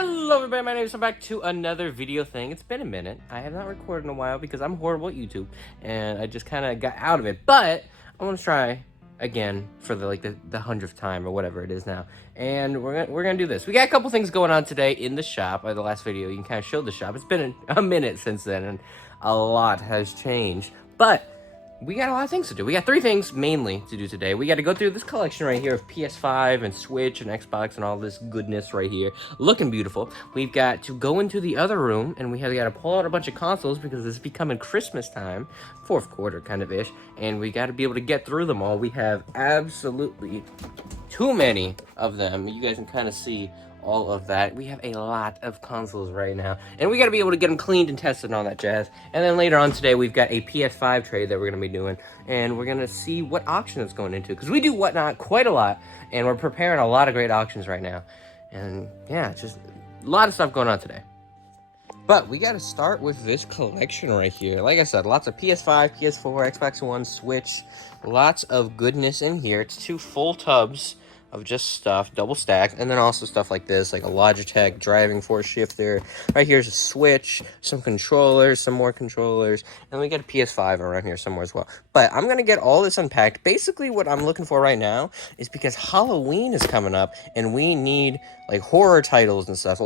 Hello everybody, my name is back to another video thing. It's been a minute. I have not recorded in a while because I'm horrible at YouTube and I just kind of got out of it. But I want to try again for the 100th time or whatever it is now. And we're gonna do this. We got a couple things going on today in the shop. The last video you can kind of show the shop. It's been a minute since then and a lot has changed. But we got a lot of things to do. We got three things mainly to do today. We got to go through this collection right here of PS5 and Switch and Xbox and all this goodness right here. Looking beautiful. We've got to go into the other room and we got to pull out a bunch of consoles because it's becoming Christmas time. Fourth quarter kind of ish. And we got to be able to get through them all. We have absolutely too many of them. You guys can kind of see all of that. We have a lot of consoles right now, and we got to be able to get them cleaned and tested and all that jazz. And then later on today, we've got a PS5 trade that we're going to be doing, and we're going to see what auction it's going into, because we do Whatnot quite a lot, and we're preparing a lot of great auctions right now. And yeah, just a lot of stuff going on today. But we got to start with this collection right here. Like I said, lots of PS5, PS4, Xbox One, Switch, lots of goodness in here. It's two full tubs of just stuff, double stacked, and then also stuff like this, like a Logitech driving force shifter. Right here's a Switch, some controllers, some more controllers, and we got a PS5 around here somewhere as well. But I'm gonna get all this unpacked. Basically what I'm looking for right now is because Halloween is coming up and we need like horror titles and stuff.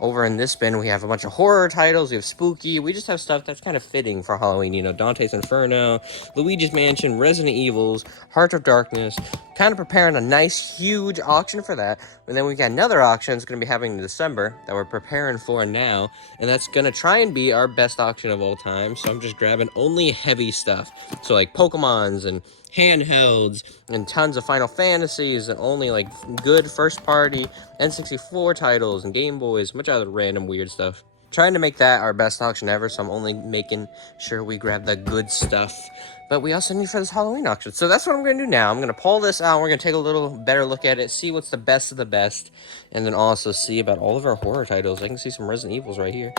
Over in this bin, we have a bunch of horror titles. We have spooky. We just have stuff that's kind of fitting for Halloween. You know, Dante's Inferno, Luigi's Mansion, Resident Evils, Heart of Darkness. Kind of preparing a nice, huge auction for that. And then we got another auction that's going to be happening in December that we're preparing for now. And that's going to try and be our best auction of all time. So I'm just grabbing only heavy stuff. So like Pokemons and handhelds and tons of Final Fantasies and only like good first party N64 titles and Game Boys, much other random weird stuff. Trying to make that our best auction ever, so I'm only making sure we grab the good stuff. But we also need for this Halloween auction. So that's what I'm going to do now. I'm going to pull this out. We're going to take a little better look at it, see what's the best of the best, and then also see about all of our horror titles. I can see some Resident Evils right here.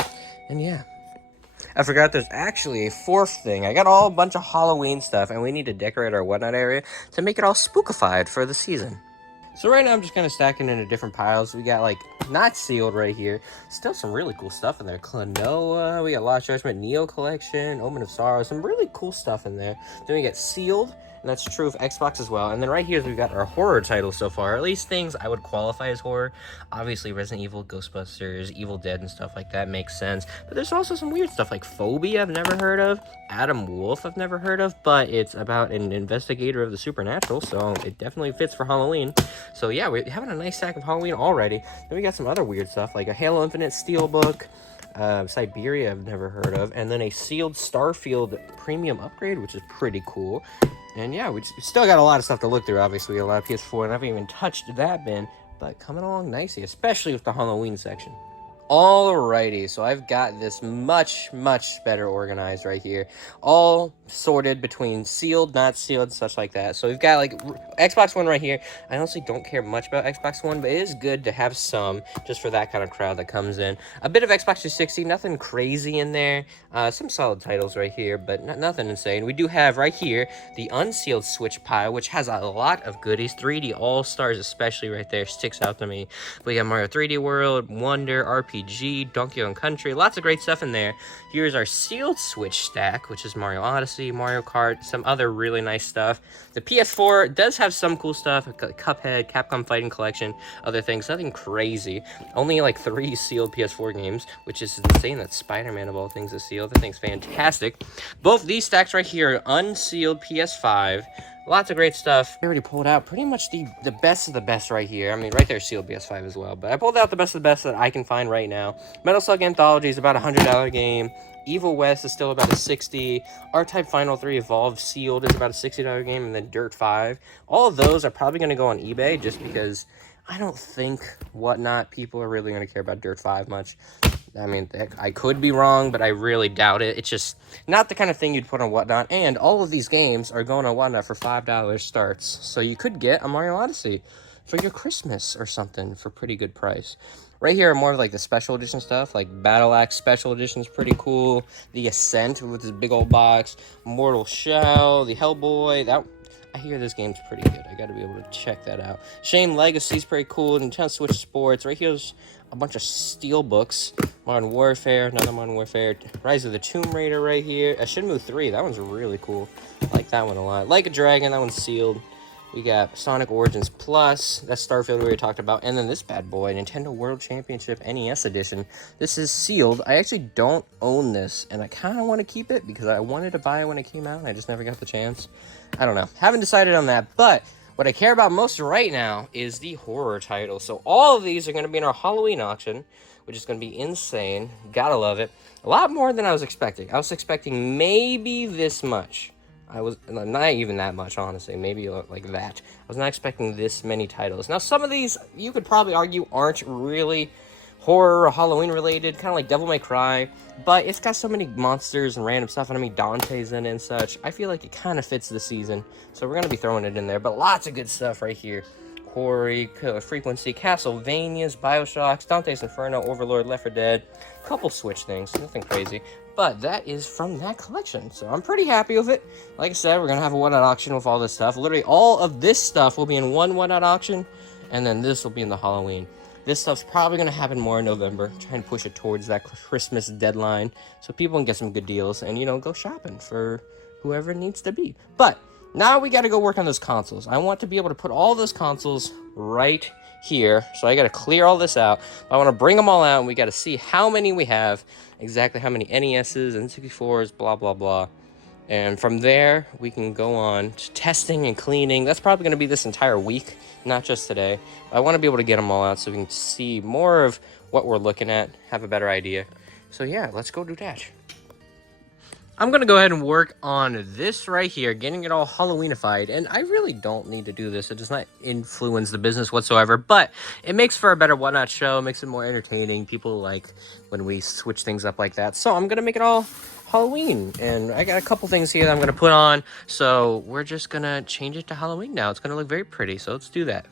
And yeah. I forgot there's actually a fourth thing. I got a bunch of Halloween stuff, and we need to decorate our Whatnot area to make it all spookified for the season. So right now I'm just kind of stacking into different piles. We got like not sealed right here. Still some really cool stuff in there. Klonoa, we got Lost Judgment, Neo Collection, Omen of Sorrow, some really cool stuff in there. Then we get sealed, and that's true of Xbox as well. And then right here we've got our horror titles so far, at least things I would qualify as horror. Obviously Resident Evil, Ghostbusters, Evil Dead and stuff like that makes sense. But there's also some weird stuff like Phobia I've never heard of, Adam Wolf I've never heard of, but it's about an investigator of the supernatural, so it definitely fits for Halloween. So yeah, we're having a nice stack of Halloween already. Then we got some other weird stuff like a Halo Infinite Steelbook, Siberia I've never heard of, and then a sealed Starfield premium upgrade, which is pretty cool. And yeah, we still got a lot of stuff to look through. Obviously, a lot of PS4, and I haven't even touched that bin, but coming along nicely, especially with the Halloween section. Alrighty, so I've got this much better organized right here, all sorted between sealed, not sealed, such like that. So we've got like Xbox One right here. I honestly don't care much about Xbox One, but it is good to have some just for that kind of crowd that comes in. A bit of Xbox 360, nothing crazy in there. Some solid titles right here, but nothing insane. We do have right here the unsealed Switch pile, which has a lot of goodies. 3D All-Stars especially right there sticks out to me. We got Mario 3D World, Wonder, RPG, Donkey Kong Country, lots of great stuff in there. Here's our sealed Switch stack, which is Mario Odyssey, Mario Kart, some other really nice stuff. The PS4 does have some cool stuff, Cuphead, Capcom Fighting Collection, other things, nothing crazy. Only like 3 sealed PS4 games, which is insane that Spider-Man of all things is sealed. That thing's fantastic. Both these stacks right here, unsealed PS5, lots of great stuff. I already pulled out pretty much the best of the best right here. I mean, right there, sealed PS5 as well. But I pulled out the best of the best that I can find right now. Metal Slug Anthology is about a $100 game. Evil West is still about a $60. R-Type Final 3 Evolved Sealed is about a $60 game. And then Dirt 5. All of those are probably going to go on eBay just because I don't think Whatnot people are really going to care about Dirt 5 much. I mean, I could be wrong, but I really doubt it. It's just not the kind of thing you'd put on Whatnot. And all of these games are going on Whatnot for $5 starts. So you could get a Mario Odyssey for your Christmas or something for a pretty good price. Right here are more of like the special edition stuff, like Battle Axe Special Edition is pretty cool. The Ascent with this big old box. Mortal Shell, the Hellboy, that I hear this game's pretty good. I gotta be able to check that out. Shane Legacy's pretty cool. Nintendo Switch Sports. Right here's a bunch of steel books. Modern Warfare, another Modern Warfare. Rise of the Tomb Raider right here. Shenmue 3, that one's really cool. I like that one a lot. Like a Dragon, that one's sealed. We got Sonic Origins Plus, that's Starfield we already talked about, and then this bad boy, Nintendo World Championship NES Edition. This is sealed. I actually don't own this, and I kind of want to keep it because I wanted to buy it when it came out, and I just never got the chance. I don't know. Haven't decided on that, but what I care about most right now is the horror title. So all of these are going to be in our Halloween auction, which is going to be insane. Gotta love it. A lot more than I was expecting. I was expecting maybe this much. I was not even that much, honestly. Maybe like that. I was not expecting this many titles. Now, some of these you could probably argue aren't really horror or Halloween related, kind of like Devil May Cry, but it's got so many monsters and random stuff, and I mean Dante's in it and such. I feel like it kind of fits the season, so we're gonna be throwing it in there. But lots of good stuff right here. Quarry, Frequency, Castlevanias, Bioshocks, Dante's Inferno, Overlord, Left 4 Dead, couple Switch things, nothing crazy. But that is from that collection, so I'm pretty happy with it. Like I said, we're going to have a one-out auction with all this stuff. Literally all of this stuff will be in one-out auction, and then this will be in the Halloween. This stuff's probably going to happen more in November. Try and push it towards that Christmas deadline so people can get some good deals and, you know, go shopping for whoever it needs to be. But now we got to go work on those consoles. I want to be able to put all those consoles right here. So I got to clear all this out. I want to bring them all out, and we got to see how many we have, exactly how many NESs and 64s, blah, blah, blah. And from there, we can go on to testing and cleaning. That's probably going to be this entire week, not just today. I want to be able to get them all out so we can see more of what we're looking at, have a better idea. So yeah, let's go do that. I'm going to go ahead and work on this right here, getting it all Halloweenified, and I really don't need to do this. It does not influence the business whatsoever, but it makes for a better Whatnot show, makes it more entertaining. People like when we switch things up like that, so I'm going to make it all Halloween, and I got a couple things here that I'm going to put on, so we're just going to change it to Halloween now. It's going to look very pretty, so let's do that.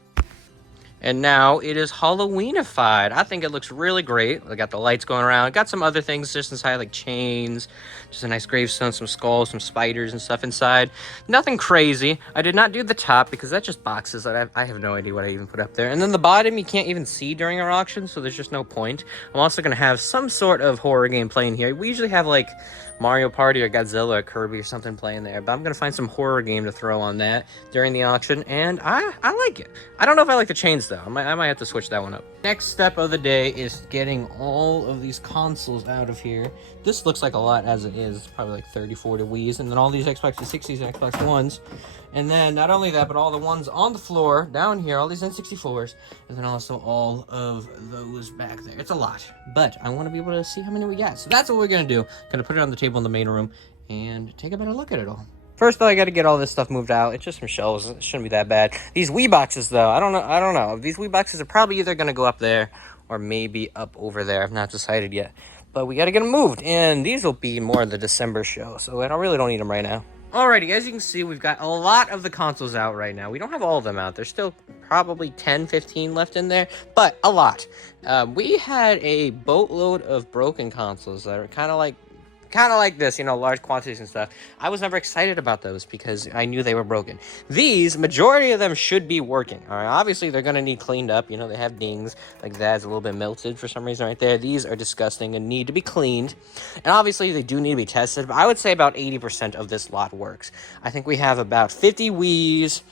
And now it is Halloweenified. I think it looks really great. I got the lights going around. Got some other things just inside, like chains, just a nice gravestone, some skulls, some spiders and stuff inside. Nothing crazy. I did not do the top because that's just boxes that I have no idea what I even put up there. And then the bottom you can't even see during our auction, so there's just no point. I'm also going to have some sort of horror game playing here. We usually have like Mario Party or Godzilla or Kirby or something playing there, but I'm going to find some horror game to throw on that during the auction, and I like it. I don't know if I like the chains though. I might have to switch that one up. Next step of the day is getting all of these consoles out of here. This looks like a lot as it is. It's probably like 30, 40 Wii's, and then all these Xbox 360s and Xbox Ones. And then not only that, but all the ones on the floor down here, all these N64s, and then also all of those back there. It's a lot, but I want to be able to see how many we got. So that's what we're going to do. Going to put it on the table in the main room and take a better look at it all. First, though, I got to get all this stuff moved out. It's just some shelves. It shouldn't be that bad. These Wii boxes, though, I don't know. These Wii boxes are probably either going to go up there or maybe up over there. I've not decided yet. But we got to get them moved, and these will be more of the December show, so I really don't need them right now. Alrighty, as you can see, we've got a lot of the consoles out right now. We don't have all of them out. There's still probably 10, 15 left in there, but a lot. We had a boatload of broken consoles that are kind of like this, you know, large quantities and stuff. I was never excited about those because I knew they were broken. These, majority of them should be working, all right? Obviously, they're going to need cleaned up. You know, they have dings. Like that's a little bit melted for some reason right there. These are disgusting and need to be cleaned. And obviously, they do need to be tested. But I would say about 80% of this lot works. I think we have about 50 Wii's.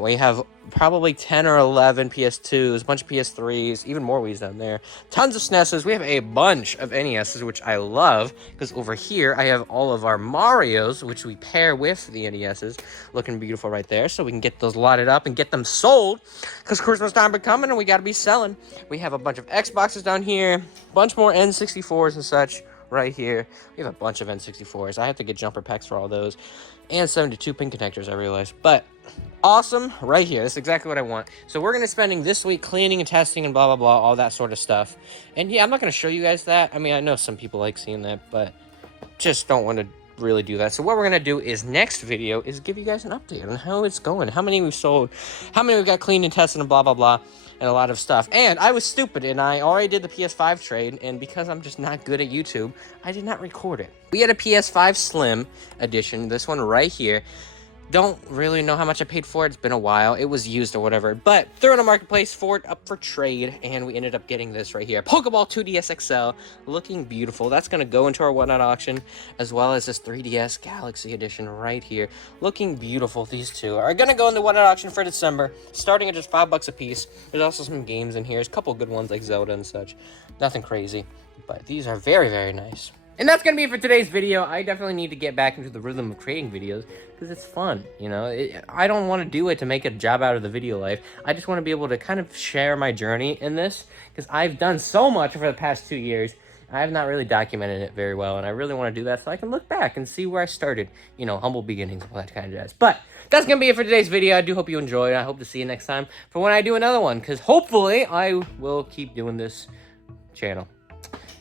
We have probably 10 or 11 PS2s, a bunch of PS3s, even more Wii's down there. Tons of SNESs. We have a bunch of NESs, which I love, because over here I have all of our Marios, which we pair with the NESs, looking beautiful right there, so we can get those lotted up and get them sold, because Christmas time is coming and we got to be selling. We have a bunch of Xboxes down here, a bunch more N64s and such right here. We have a bunch of N64s. I have to get jumper packs for all those, and 72 pin connectors, I realized, but awesome right here. That's exactly what I want. So we're going to be spending this week cleaning and testing and blah, blah, blah, all that sort of stuff. And yeah, I'm not going to show you guys that. I mean, I know some people like seeing that, but just don't want to really do that. So what we're going to do is next video is give you guys an update on how it's going, how many we've sold, how many we got cleaned and tested and blah, blah, blah, and a lot of stuff. And I was stupid, and I already did the PS5 trade, and because I'm just not good at YouTube, I did not record it. We had a PS5 Slim edition, this one right here. Don't really know how much I paid for it. It's been a while. It was used or whatever. But threw in a marketplace for it up for trade. And we ended up getting this right here. Pokeball 2DS XL. Looking beautiful. That's going to go into our Whatnot auction. As well as this 3DS Galaxy Edition right here. Looking beautiful. These two are going to go in the Whatnot auction for December. Starting at just $5 a piece. There's also some games in here. There's a couple good ones like Zelda and such. Nothing crazy. But these are very, very nice. And that's going to be it for today's video. I definitely need to get back into the rhythm of creating videos because it's fun, you know? I don't want to do it to make a job out of the video life. I just want to be able to kind of share my journey in this because I've done so much over the past 2 years. I have not really documented it very well, and I really want to do that so I can look back and see where I started. You know, humble beginnings, all that kind of jazz. But that's going to be it for today's video. I do hope you enjoyed. I hope to see you next time for when I do another one because hopefully I will keep doing this channel.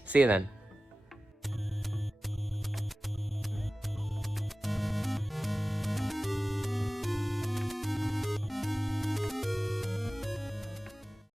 See you then.